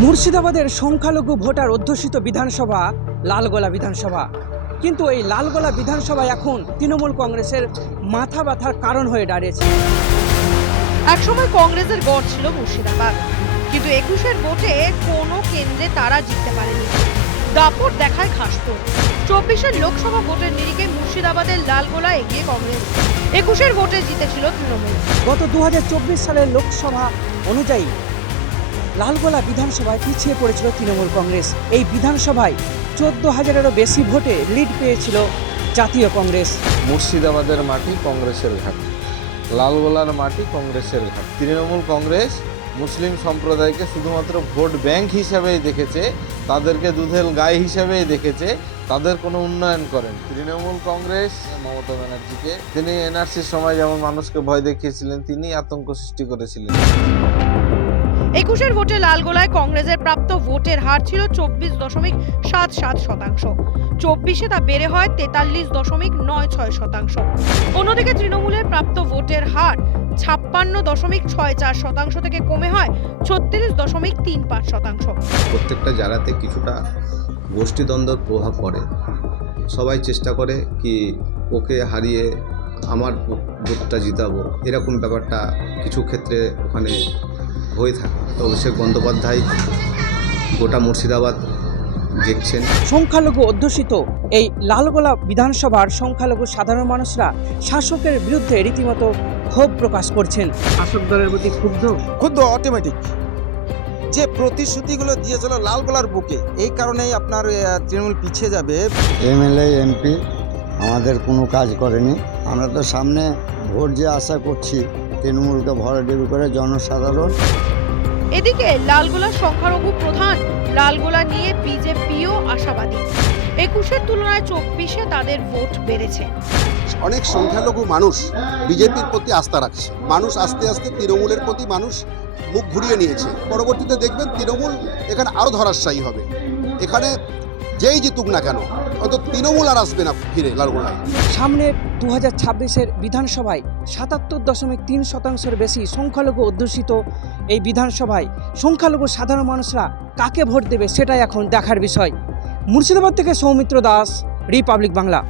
মুর্শিদাবাদের সংখ্যালঘু ভোটার অধ্যুষিত বিধানসভা লালগোলা বিধানসভা, কিন্তু এই লালগোলা বিধানসভা এখন তৃণমূল কংগ্রেসের মাথা ব্যথার কারণ হয়ে দাঁড়িয়েছে। একসময় কংগ্রেসের গড় ছিল মুর্শিদাবাদ, কিন্তু 21-এর ভোটে কোনো কেন্দ্রে তারা জিততে পারেনি। দাপট দেখায় ঘাসপুর। 24-এর লোকসভা ভোটের নিরিখে মুর্শিদাবাদের লালগোলা এগিয়ে কংগ্রেস, 21-এর ভোটে জিতেছিল তৃণমূল। গত 2024 সালের লোকসভা অনুযায়ী লালগোলা বিধানসভায় পিছিয়ে পড়েছিল তৃণমূল কংগ্রেস। এই বিধানসভায় 14,000-এরও বেশি ভোটে লিড পেয়েছিল জাতীয় কংগ্রেস। মুর্শিদাবাদের মাটি কংগ্রেসের ঘাঁটি, লালগোলার মাটি কংগ্রেসের ঘাঁটি। তৃণমূল কংগ্রেস মুসলিম সম্প্রদায়কে শুধুমাত্র ভোট ব্যাংক হিসাবেই দেখেছে, তাদেরকে দুধেল গায়ে হিসাবেই দেখেছে, তাদের কোনো উন্নয়ন করেন। তৃণমূল কংগ্রেস মমতা ব্যানার্জিকে, তিনি এনআরসির সময় যেমন মানুষকে ভয় দেখিয়েছিলেন, তিনি আতঙ্ক সৃষ্টি করেছিলেন। 21-এর ভোটে লালগোলায় কংগ্রেসের প্রাপ্ত ভোটের হার ছিল 24.77%। 24-এ তা বেড়ে হয় 43.96%। অন্যদিকে তৃণমূলের প্রাপ্ত ভোটের হার 56.64% থেকে কমে হয় 36.35%। প্রত্যেকটা জায়গাতে কিছুটা গোষ্ঠীদ্বন্দ্বের প্রভাব পড়ে। সবাই চেষ্টা করে কি ওকে হারিয়ে আমার ভোটটা জিতাবো, এরকম ব্যাপারটা কিছু ক্ষেত্রে ওখানে হয়ে থাকে। তো অভিষেক বন্দ্যোপাধ্যায় গোটা মুর্শিদাবাদ দেখছেন। সংখ্যালঘু অধ্যুষিত এই লালগোলা বিধানসভার সংখ্যালঘু সাধারণ মানুষরা শাসকের বিরুদ্ধে রীতিমতো ক্ষোভ প্রকাশ করছেন। শাসক দলের প্রতি ক্ষুব্ধ অটোমেটিক যে প্রতিশ্রুতিগুলো দিয়েছিল লালগোলার বুকে, এই কারণেই আপনার তৃণমূল পিছিয়ে যাবে। এমএলএ এমপি আমাদের কোনো কাজ করেনি। আমরা তো সামনে ভোট যে আশা করছি তৃণমূলকে ভরাডুবি করে জনসাধারণ। এদিকে লালগোলার সংখ্যালঘু প্রধান লালগোলা নিয়ে বিজেপিও আশাবাদী। 21-এর তুলনায় 24-এ তাদের ভোট বেড়েছে। অনেক সংখ্যালঘু মানুষ বিজেপির প্রতি আস্থা রাখছে। মানুষ আস্তে আস্তে তৃণমূলের প্রতি মানুষ মুখ ঘুরিয়ে নিয়েছে। পরবর্তীতে দেখবেন তৃণমূল এখানে আরও ধরাশায়ী হবে। এখানে যেই জিতুক না কেন, হয়তো তৃণমূল আর আসবে না ফিরে লালগোলায়। সামনে 2026-এর বিধানসভায় 77.3%-এর বেশি সংখ্যালঘু অধ্যুষিত এই বিধানসভায় সংখ্যালঘু সাধারণ মানুষরা কাকে ভোট দেবে সেটাই এখন দেখার বিষয়। মুর্শিদাবাদ থেকে সৌমিত্র দাস, রিপাবলিক বাংলা।